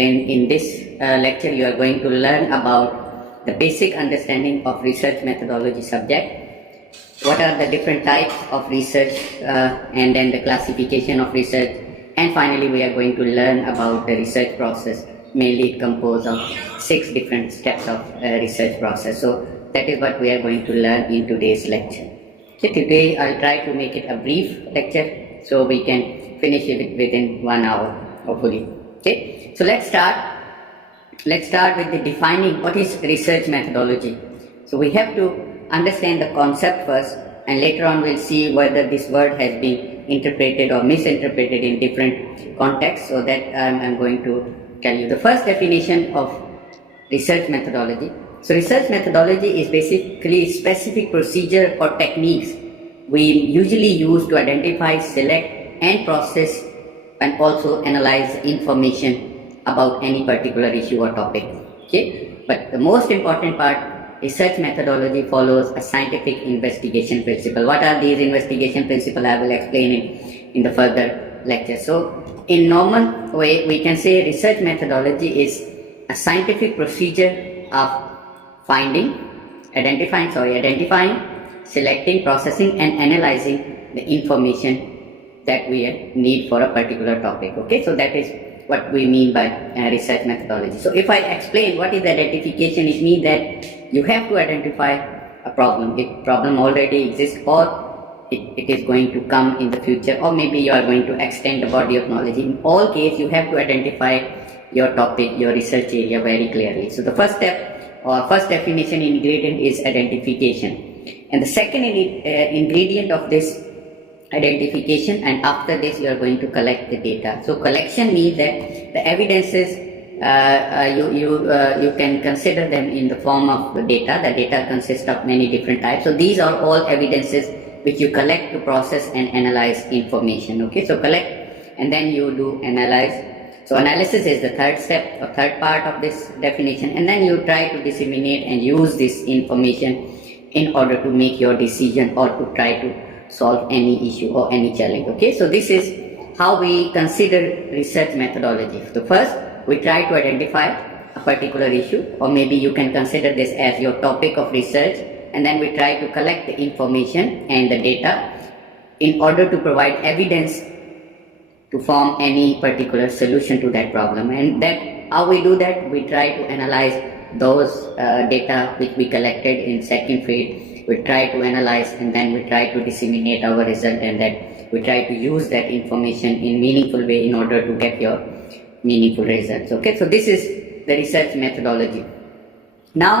In this lecture, you are going to learn about the basic understanding of research methodology subject. What are the different types of research and then the classification of research, and finally we are going to learn about the research process. Mainly it composed of 6 different steps of research process. So that is what we are going to learn in today's lecture. Okay, today I'll try to make it a brief lecture so we can finish it within 1 hour hopefully. Okay, so let's start with the defining what is research methodology. So we have to understand the concept first, and later on we'll see whether this word has been interpreted or misinterpreted in different contexts. So that I'm going to tell you the first definition of research methodology. So research methodology is basically specific procedure or techniques we usually use to identify, select and process and also analyze information about any particular issue or topic. Okay, but the most important part, research methodology follows a scientific investigation principle. What are these investigation principles? I will explain in the further lecture. So in normal way we can say research methodology is a scientific procedure of identifying, selecting, processing and analyzing the information that we need for a particular topic. Okay, so that is what we mean by research methodology. So if I explain what is identification, it means that you have to identify a problem. If problem already exists or it is going to come in the future, or maybe you are going to extend the body of knowledge. In all cases, you have to identify your topic, your research area very clearly. So the first step or first definition ingredient is identification, and the second ingredient of this identification, and after this you are going to collect the data. So collection means that the evidences you can consider them in the form of the data. The data consists of many different types. So these are all evidences which you collect to process and analyze information. Okay, so collect and then you do analyze. So analysis is the third step or third part of this definition, and then you try to disseminate and use this information in order to make your decision or to try to solve any issue or any challenge. Okay, so this is how we consider research methodology. So first we try to identify a particular issue, or maybe you can consider this as your topic of research, and then we try to collect the information and the data in order to provide evidence to form any particular solution to that problem. And that how we do that, we try to analyze those data which we collected in second phase. We try to analyze and then we try to disseminate our result, and then we try to use that information in meaningful way in order to get your meaningful results. Okay, so this is the research methodology. Now